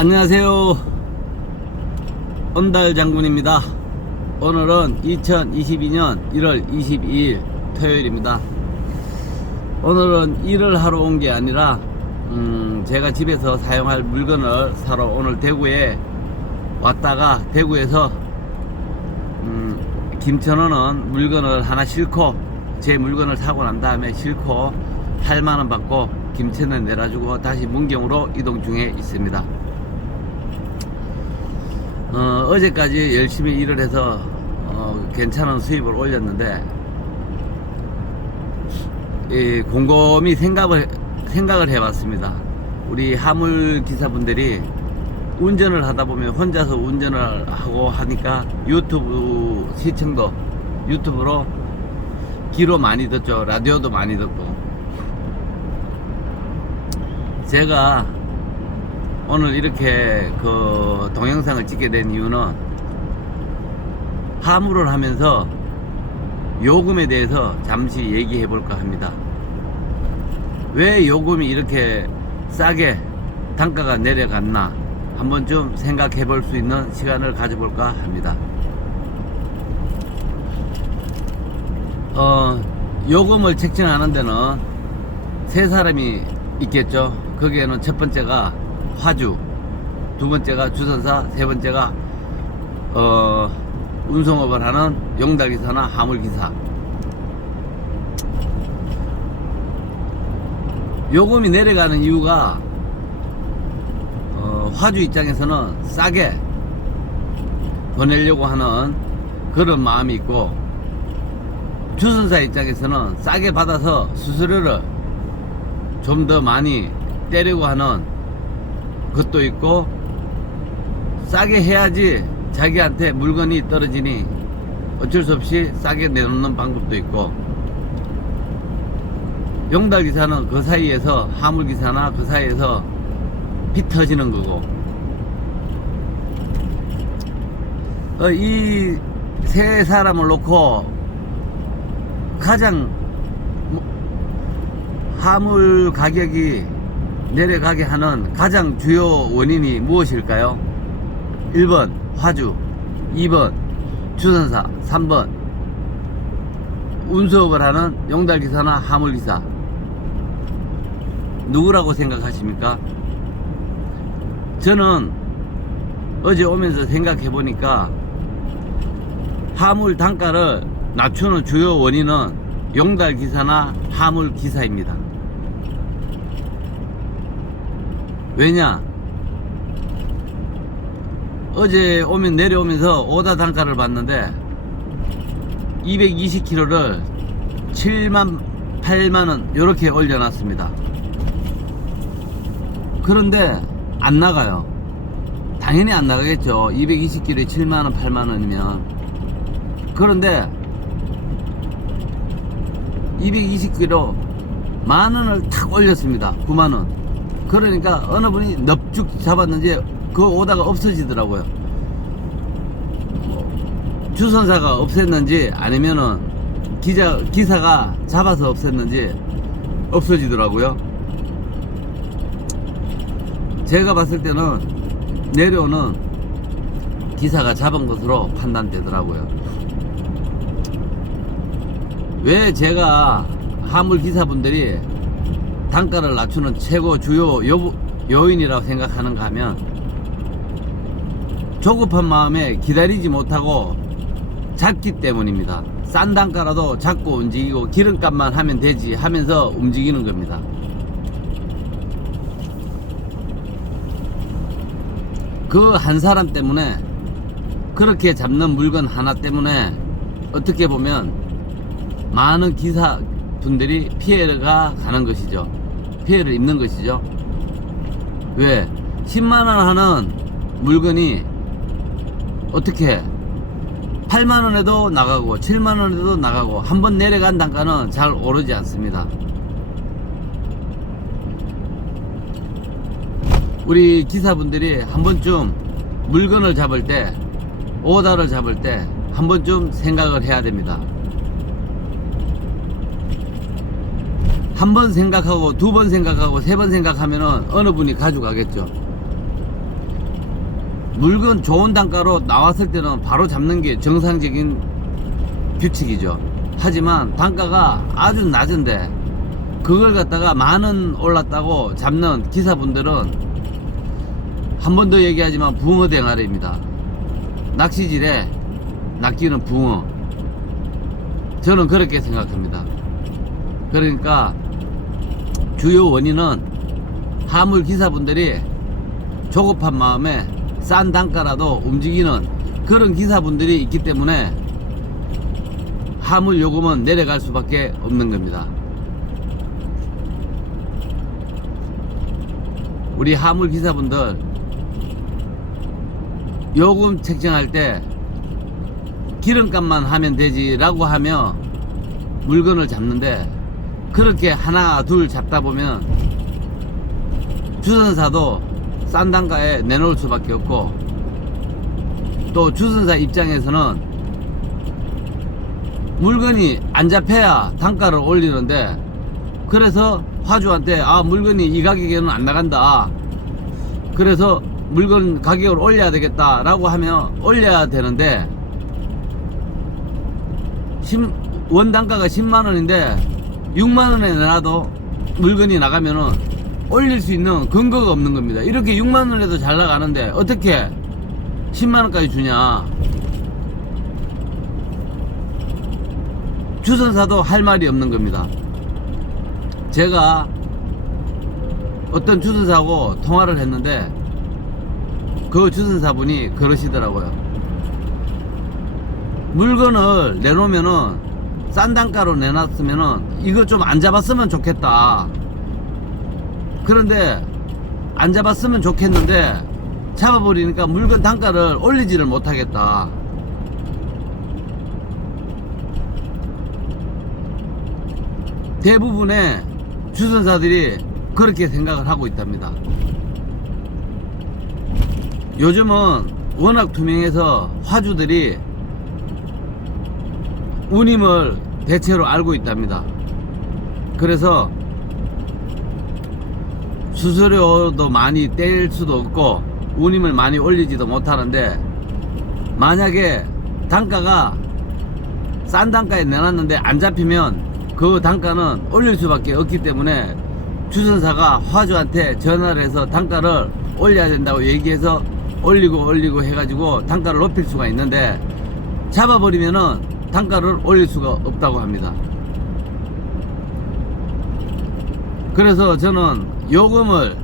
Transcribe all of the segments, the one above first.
안녕하세요. 언달 장군입니다. 오늘은 2022년 1월 22일 토요일입니다. 오늘은 일을 하러 온 게 아니라 제가 집에서 사용할 물건을 사러 오늘 대구에 왔다가 대구에서 김천원은 물건을 하나 싣고 제 물건을 사고 난 다음에 싣고 8만원 받고 김천에 내려주고 다시 문경으로 이동 중에 있습니다. 어제까지 열심히 일을 해서 괜찮은 수입을 올렸는데 곰곰이 생각을 해봤습니다. 우리 화물 기사분들이 운전을 하다 보면 혼자서 운전을 하고 하니까 유튜브 시청도 유튜브로 귀로 많이 듣죠. 라디오도 많이 듣고. 제가 오늘 이렇게 그 동영상을 찍게 된 이유는 화물을 하면서 요금에 대해서 잠시 얘기해 볼까 합니다. 왜 요금이 이렇게 싸게 단가가 내려갔나 한번 좀 생각해 볼 수 있는 시간을 가져볼까 합니다. 요금을 책정하는 데는 세 사람이 있겠죠. 거기에는 첫 번째가 화주, 두 번째가 주선사, 세 번째가 운송업을 하는 용달기사나 화물기사. 요금이 내려가는 이유가 화주 입장에서는 싸게 보내려고 하는 그런 마음이 있고, 주선사 입장에서는 싸게 받아서 수수료를 좀 더 많이 떼려고 하는 것도 있고, 싸게 해야지 자기한테 물건이 떨어지니 어쩔 수 없이 싸게 내놓는 방법도 있고, 용달기사는 그 사이에서 화물기사나 그 사이에서 피 터지는 거고, 이 세 사람을 놓고 가장 화물 가격이 내려가게 하는 가장 주요 원인이 무엇일까요? 1번 화주, 2번 주선사, 3번 운수업을 하는 용달기사나 화물기사. 누구라고 생각하십니까? 저는 어제 오면서 생각해 보니까 화물 단가를 낮추는 주요 원인은 용달기사나 화물기사입니다. 왜냐? 어제 내려오면서 오다 단가를 봤는데 220km를 7만 8만원 이렇게 올려놨습니다. 그런데 안 나가요. 당연히 안 나가겠죠. 220km에 7만원 8만원이면. 그런데 220km 만원을 탁 올렸습니다. 9만원. 그러니까 어느 분이 넙죽 잡았는지 그 오다가 없어지더라고요. 주선사가 없앴는지 아니면은 기사가 잡아서 없앴는지 없어지더라고요. 제가 봤을 때는 내려오는 기사가 잡은 것으로 판단되더라고요. 왜 제가 화물 기사분들이 단가를 낮추는 최고 주요 요인이라고 생각하는가 하면, 조급한 마음에 기다리지 못하고 잡기 때문입니다. 싼 단가라도 잡고 움직이고 기름값만 하면 되지 하면서 움직이는 겁니다. 그 한 사람 때문에, 그렇게 잡는 물건 하나 때문에 어떻게 보면 많은 기사분들이 피해가 가는 것이죠. 피해를 입는 것이죠. 왜? 10만원 하는 물건이 어떻게 8만원에도 나가고 7만원에도 나가고, 한번 내려간 단가는 잘 오르지 않습니다. 우리 기사분들이 한 번쯤 물건을 잡을 때, 오다를 잡을 때 한 번쯤 생각을 해야 됩니다. 한 번 생각하고 두 번 생각하고 세 번 생각하면은 어느 분이 가져가겠죠. 물건 좋은 단가로 나왔을 때는 바로 잡는 게 정상적인 규칙이죠. 하지만 단가가 아주 낮은데 그걸 갖다가 10,000원 올랐다고 잡는 기사분들은 한 번 더 얘기하지만 붕어 대가리입니다. 낚시질에 낚이는 붕어. 저는 그렇게 생각합니다. 그러니까 주요 원인은 하물 기사분들이 조급한 마음에 싼 단가라도 움직이는 그런 기사분들이 있기 때문에 하물 요금은 내려갈 수밖에 없는 겁니다. 우리 하물 기사분들 요금 책정할 때 기름값만 하면 되지라고 하며 물건을 잡는데, 그렇게 하나 둘 잡다 보면 주선사도 싼 단가에 내놓을 수밖에 없고, 또 주선사 입장에서는 물건이 안 잡혀야 단가를 올리는데, 그래서 화주한테 물건이 이 가격에는 안 나간다, 그래서 물건 가격을 올려야 되겠다 라고 하면 올려야 되는데, 원 단가가 10만원인데 6만원에 내놔도 물건이 나가면은 올릴 수 있는 근거가 없는 겁니다. 이렇게 6만원에도 잘 나가는데 어떻게 10만원까지 주냐. 주선사도 할 말이 없는 겁니다. 제가 어떤 주선사하고 통화를 했는데 그 주선사분이 그러시더라고요. 물건을 내놓으면은 싼 단가로 내놨으면은 이거 좀 안 잡았으면 좋겠다. 그런데 안 잡았으면 좋겠는데 잡아버리니까 물건 단가를 올리지를 못하겠다. 대부분의 주선사들이 그렇게 생각을 하고 있답니다. 요즘은 워낙 투명해서 화주들이 운임을 대체로 알고 있답니다. 그래서 수수료도 많이 뗄 수도 없고 운임을 많이 올리지도 못하는데, 만약에 단가가 싼 단가에 내놨는데 안 잡히면 그 단가는 올릴 수밖에 없기 때문에 주선사가 화주한테 전화를 해서 단가를 올려야 된다고 얘기해서 올리고 해가지고 단가를 높일 수가 있는데, 잡아버리면은 단가를 올릴 수가 없다고 합니다. 그래서 저는 요금을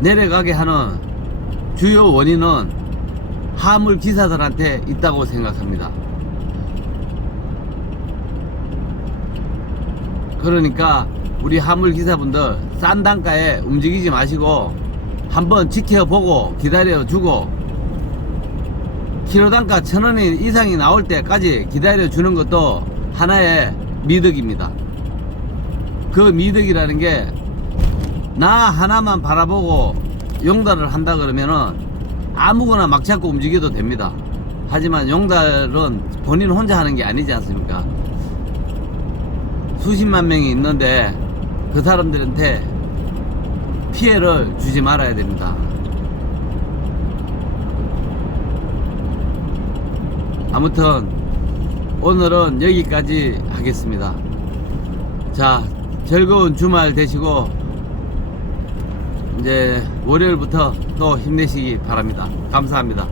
내려가게 하는 주요 원인은 하물 기사들한테 있다고 생각합니다. 그러니까 우리 하물 기사분들 싼 단가에 움직이지 마시고 한번 지켜보고 기다려주고, 키로 단가 1,000원 이상이 나올 때까지 기다려주는 것도 하나의 미덕입니다. 그 미덕이라는 게 나 하나만 바라보고 용달을 한다 그러면은 아무거나 막 잡고 움직여도 됩니다. 하지만 용달은 본인 혼자 하는 게 아니지 않습니까? 수십만 명이 있는데 그 사람들한테 피해를 주지 말아야 됩니다. 아무튼 오늘은 여기까지 하겠습니다. 자, 즐거운 주말 되시고 이제 월요일부터 또 힘내시기 바랍니다. 감사합니다.